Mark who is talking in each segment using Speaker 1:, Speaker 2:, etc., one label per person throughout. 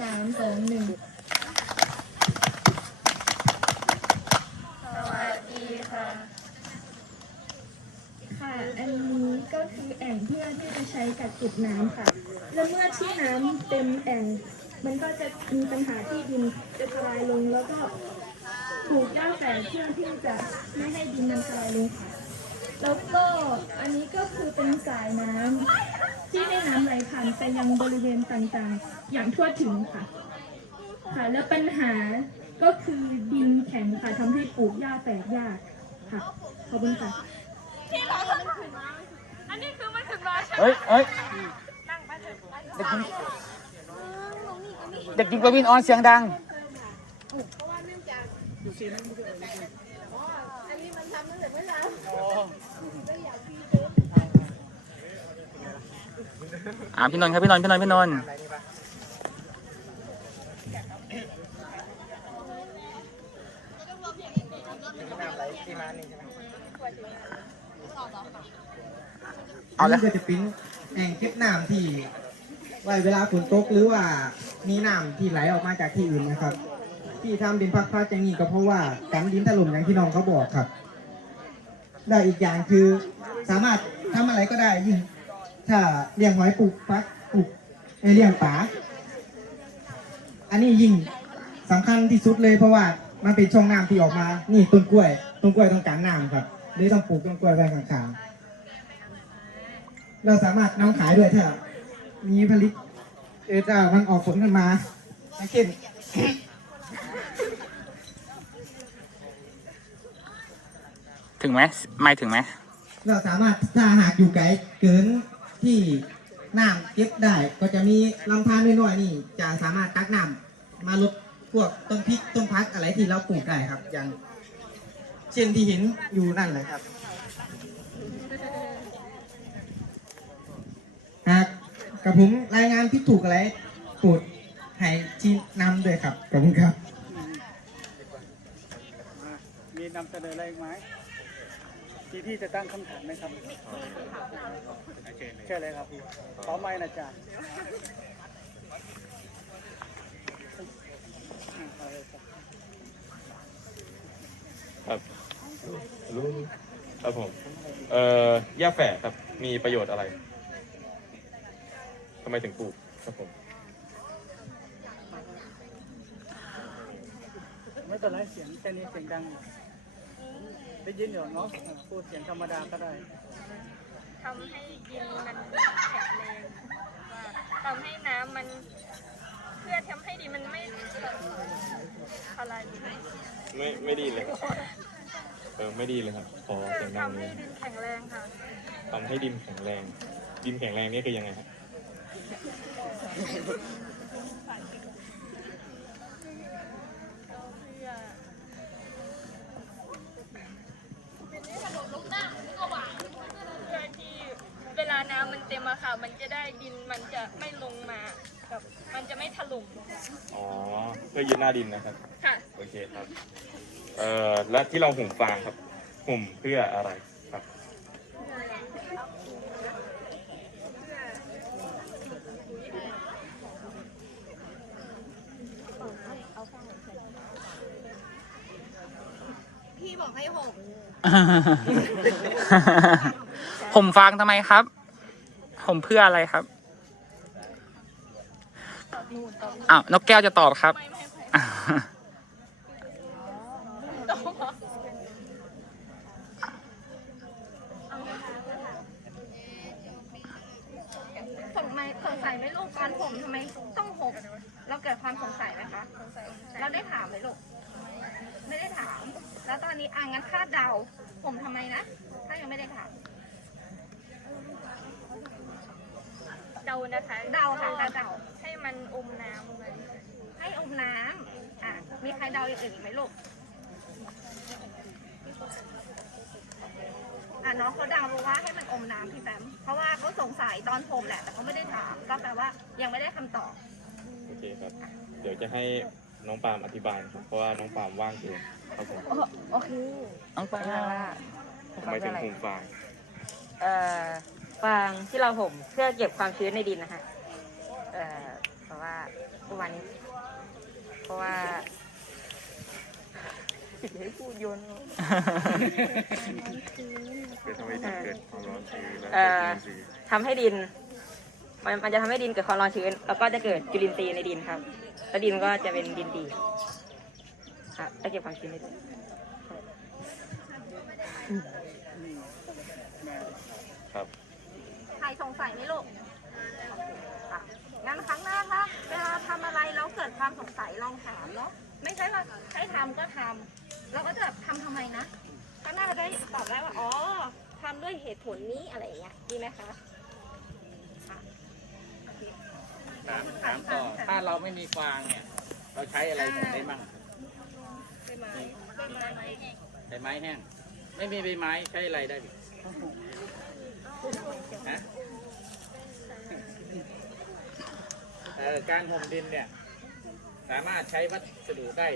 Speaker 1: สามสองหนึ่ง
Speaker 2: สวัสดีค่ะ
Speaker 1: ค่ะ อันนี้ก็คือแอ่งเพื่อที่จะใช้กักเก็บน้ำค่ะ และเมื่อที่น้ำเต็มแอ่ง มันก็จะมีปัญหาที่ดินจะทลายลงแล้วก็ถูกย่าแฝงเพื่อที่จะไม่ให้ดินมันทลายลงค่ะแล้วก็อันนี้ก็คือเป็นสายน้ำ ที่ให้น้ำไหลผ่านไปยังบริเวณต่างๆ อย่างทั่วถึงค่ะ ค่ะ และปัญหาก็คือดินแข็งค่ะทำให้ปลูกหญ้าแตกยากค่ะขอบคุณค่ะ
Speaker 2: อันนี้คือมันถึงร้อยใช่ไหม
Speaker 3: เฮ้ยเฮ้ยเด็กหญิงเด็กหญิงประวินออนเสียงดังอ่ อาพี่นนท์ครับพี่นนท์พี่นนท์พี่นนท์
Speaker 4: อันนี้ก็จะเป็นแอ่งเก็บน้ำที่ไว้เวลาฝนตกหรือว่ามีน้ำที่ไหลออกมาจากที่อื่นนะครับ ที่ทำดินพักๆอย่างนี้ก็เพราะว่ากันดินถล่มอย่างที่น้องเขาบอกครับ ได้อีกอย่างคือสามารถทำอะไรก็ได้ยิ่ง ถ้าเลี้ยงหอยปลูกฟักปลูกเอ้ยเลี้ยงปลาอันนี้ยิ่งสำคัญที่สุดเลยเพราะว่ามันเป็นช่องน้ำที่ออกมา นี่ต้นกล้วย ต้นกล้วยต้องการน้ำครับเลยต้องปลูกต้นกล้วยไว้ข้างๆเราสามารถนำขายด้วยถ้ามีผลิตเออถ้ามันออกผลขึ้นมาอย่างเช่น
Speaker 3: ถึงไหมไม่ถึงไหม
Speaker 4: เราสามารถถ้าหากอยู่ไกลเกิน ที่น้ำเก็บได้ก็จะมีลำธารน้อยๆนี่ จะสามารถตักน้ำมาลดพวกต้นพริกต้นพักอะไรที่เราปลูกได้ครับ อย่าง เช่นที่เห็นอยู่นั่นเลยครับหากกับผมรายงานที่ถูกอะไรโปรดให้ชี้นำด้วยครับขอบคุณครับ
Speaker 5: มีนำเสนออะไรอีกไหม ที่พี่จะตั้งคำถามไหมครับเชิญเลยครับพี่ขอไม้นะจ๊ะอ่าเอาเลยครับ
Speaker 6: ครับรู้ครับผมเอ่อย่าแฝกครับ มีประโยชน์อะไรทำไมถึงปลูกครับผม
Speaker 5: ไม่เป็นไรเสียงแค่นี้เสียงดัง ได้ยินอยู่เนาะอ่าพูดเสียงธรรมดาก็ได้
Speaker 2: ทำให้ดินมันแข็งแรงทำให้น้ำมัน เพื่อทำให้ดินมันไม่อะไร
Speaker 6: ไม่ไม่ดีเลยครับเออไม่ดีเลยครับขอ
Speaker 2: เพื่อ
Speaker 6: เสียงดัง
Speaker 2: ทำ
Speaker 6: เล
Speaker 2: ให้
Speaker 6: ย
Speaker 2: ดินแข็งแรงค่ะ
Speaker 6: ทำให้ดินแข็งแรง ดินแข็งแรงนี่คือยังไงครับ
Speaker 2: เพื่อที่เวลาน้ำ มันเต็มอะค่ะมันจะได้ดินมันจะไม่ลงมาแบบมันจะไม่ถล่ม
Speaker 6: อ๋อเพื่อยึดหน้าดินนะครับ
Speaker 2: ค่ะ
Speaker 6: โอเคครับ เอ่อและที่เราห่มฟางครับห่มเพื่ออะไรครับ
Speaker 2: พี่บอกให้หก
Speaker 3: ผมฟังทำไมครับ ผมเพื่ออะไรครับอ้าวนกแก้วจะตอบครับ
Speaker 7: สงสัยสงสัยไหมลูกการผมทำไมต้องหกเราเกิดความสงสัยไหมคะเราได้ถามไหมลูกไม่ได้ถาม แล้วตอนนี้อ่างั้นคาดเดา ผมทำไมนะ ถ้ายังไม่ได้ถาม
Speaker 2: ดานะคะ
Speaker 7: เดาค่ะคาดเดา
Speaker 2: ให้มันอมน้ำไว้
Speaker 7: ให้อมน้ำอะมีใครเดาอย่างอื่นอีกไหมลูกอะน้องเขาเดาว่าให้มันอมน้ำพี่แฟมเพราะว่าเขาสงสัยตอนผมแหละ แต่เขาไม่ได้ถามก็แปลว่ายังไม่ได้คำตอบ
Speaker 6: โอเคครับ เดี๋ยวจะให้น้องปาล์มอธิบายครับเพราะว่าน้องปาล์มว่างเกินครับผม
Speaker 8: โอเค
Speaker 3: น้องปลา
Speaker 8: ว่า
Speaker 6: ทำไมถึงห่มฟาง
Speaker 8: เอ่อ ฟางที่เราห่มเพื่อเก็บความชื้นในดินนะฮะเอ่อเพราะว่าผประมาณนี้ เพราะว่าให้พูดโยน
Speaker 6: เกิดทำให้ดินเกิดความร้อนชื้นและ
Speaker 8: เอ่
Speaker 6: เกิด
Speaker 8: อ
Speaker 6: จุลินทรีย์
Speaker 8: ทำให้ดิน มันมันจะทำให้ดินเกิดความร้อนชื้น แล้วก็จะเกิดจุลินทรีย์ในดินครับ แล้วดินก็จะเป็นดินดีครับจะเก็บความชื้นได้ด้วย
Speaker 6: ครับ
Speaker 7: ใครส งสัยไหมลูกอะงั้นครั้งหน้าถ้าเวลาทำอะไรแล้วเกิดความสงสัยลองถามเนาะไม่ใช่ว่าให้ทำก็ทำเราก็จะแบบทำทำไมนะครั้งหน้าจะได้ตอบได้ว่าอ๋อทำด้วยเหตุผลนี้อะไรอย่างเงี้ยดีไหมคะค่ะโอเค
Speaker 3: ถามถามต่อถ้าเราไม่มีฟางเนี่ย เราใช้อะไรได้มั่ง
Speaker 7: ใช่ไหมใช่ไหม
Speaker 3: ใช้ไม้แห้ง ไม่มีใบไม้ใช้อะไรได้บ้างฮะเออการห่มดินเนี่ยสามารถใช้วัสดุได้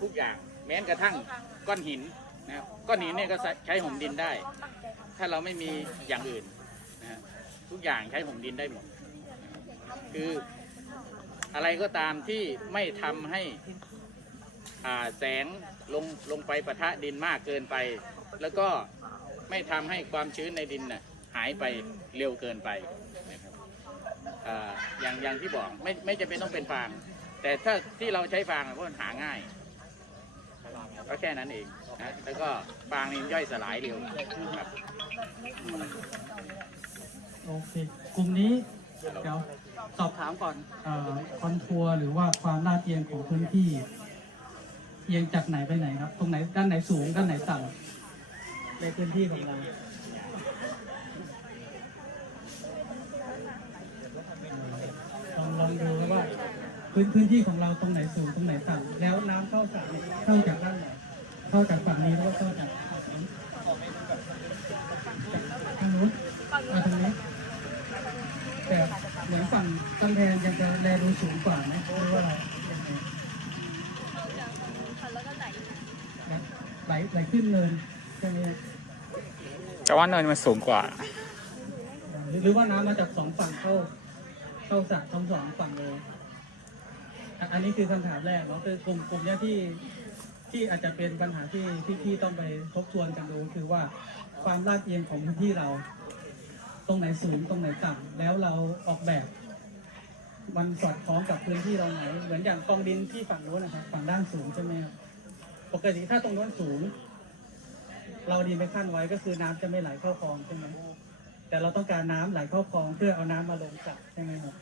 Speaker 3: ทุกอย่าง แม้กระทั่งก้อนหินนะครับก้อนหินเนี่ยก็ใช้ห่มดินได้ ถ้าเราไม่มีอย่างอื่นนะฮะทุกอย่างใช้ห่มดินได้หมด คืออะไรก็ตามที่ไม่ทำให้อ่าแสงลงลงไปปะทะดินมากเกินไป แล้วก็ไม่ทำให้ความชื้นในดินน่ะหายไปเร็วเกินไป อ่าอย่างอย่างที่บอกไม่ไม่จำเป็นต้องเป็นฟาง แต่ถ้าที่เราใช้ฟางอะเพราะมันหาง่าย ก็แค่นั้นเองนะแล้วก็ฟางนี่ย่อยสลายเร็วครับ
Speaker 5: โอเคกลุ่มนี้เดี๋ยวสอบถามก่อนเอ่อคอนทัวร์หรือว่าความลาดเอียงของพื้นที่ เอียงจากไหนไปไหนครับ ตรงไหนด้านไหนสูงด้านไหนต่ำในพื้นที่ของเรา ลองลองดูครับว่าพื้นพื้นที่ของเราตรงไหนสูงตรงไหนต่ำแล้วน้ำเข้าสระเนี่ยเข้าจากด้านไหนเข้าจากฝั่งนี้แล้วก็เข้าจากฝั่งนู้นทางนู้นมาทางนี้แต่เหมือนฝั่งกำแพงยังจะแลดูสูงกว่าไหมหรือว่าอะไรยังไงไหลไหลขึ้นเนินใช่ไหมครับ
Speaker 9: แต่ว่าเนินมันสูงกว่า
Speaker 5: หรือหรือว่าน้ำมาจากสองฝั่งเข้า เข้าสระทั้งสองฝั่งเลยอะอันนี้คือคำถามแรกเนาะคือกลุ่มกลุ่มเนี้ยที่ที่อาจจะเป็นปัญหาที่ที่พี่ต้องไปทบทวนกันดูคือว่าความลาดเอียงของพื้นที่เรา ตรงไหนสูงตรงไหนต่ำแล้วเราออกแบบ มันสอดคล้องกับพื้นที่เราไหน เหมือนอย่างกองดินที่ฝั่งโน้นนะครับฝั่งด้านสูงใช่ไหมครับปกติถ้าตรงโน้นสูง เราดินไปขั้นไว้ก็คือน้ำจะไม่ไหลเข้าคลองใช่ไหม แต่เราต้องการน้ำไหลเข้าคลองเพื่อเอาน้ำมาลงสระใช่ไหมครับ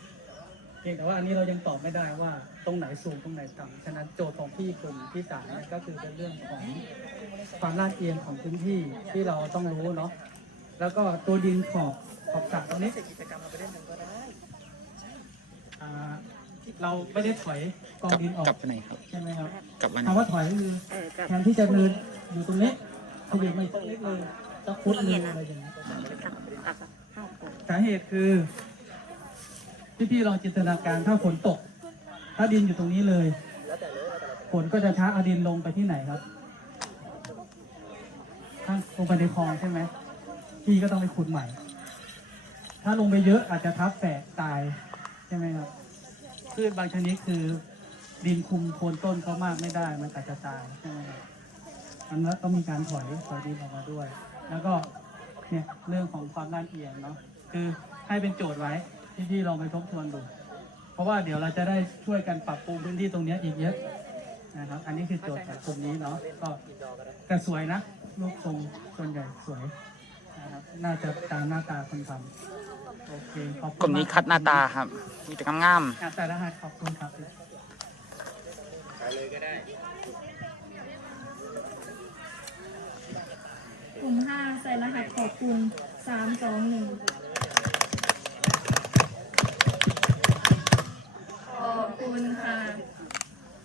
Speaker 5: เพียงแต่ว่าอันนี้เรายังตอบไม่ได้ว่าตรงไหนสูงตรงไหนต่ำฉะนั้นโจทย์ของพี่กลุ่มที่สามเนี่ยก็คือเป็นเรื่องของความลาดเอียงของพื้นที่ที่เราต้องรู้เนาะแล้วก็ตัวดินขอบขอบสระตรงนี้อ่าเราไม่ได้ถอยกอง
Speaker 9: กลับ
Speaker 5: ดินออก
Speaker 9: กลับไปไหนครับ
Speaker 5: ใช่ไหมครับ
Speaker 9: กลับวันไหน
Speaker 5: คำว่าถอยก็คือแทนที่จะเดินอยู่ตรงนี้ขยับมาอีกตรงนี้เลยจะฟุตเลยอะไรอย่างเงี้ยสาเหตุคือ พี่ๆลองจินตนาการถ้าฝนตก ถ้าดินอยู่ตรงนี้เลยฝนก็จะช้าเอาดินลงไปที่ไหนครับข้างลงไปในคลองใช่ไหมพี่ก็ต้องไปขุดใหม่ ถ้าลงไปเยอะอาจจะทับแฝกตายใช่ไหมครับพืชบางชนิดคือดินคุมโคนต้นเขามากไม่ได้มันอาจจะตายใช่ไหมครับอันนั้นต้องมีการถอยถอยดินออกมาด้วย แล้วก็เนี่ยเรื่องของความลาดเอียงเนาะ คือให้เป็นโจทย์ไว้ที่พี่ลองไปทบทวนดู เพราะว่าเดี๋ยวเราจะได้ช่วยกันปรับปรุงพื้นที่ตรงเนี้ยอีกเยอะนะครับ อันนี้คือโจทย์ของกลุ่มนี้เนาะก็แต่สวยนะรูปทรงส่วนใหญ่สวยนะครับน่าจะตามหน้าตาคนทำโอเคขอบคุณ
Speaker 9: กลุ่มนี้คัดหน้าตาครับ มีแต่งาม
Speaker 5: อะแต่ละหัสขอบคุณครับ
Speaker 3: ไปเลยก็ได้
Speaker 1: กลุ่มห้าใส่รหัสขอบคุณสามสองหนึ่ง อบคุณค่ะ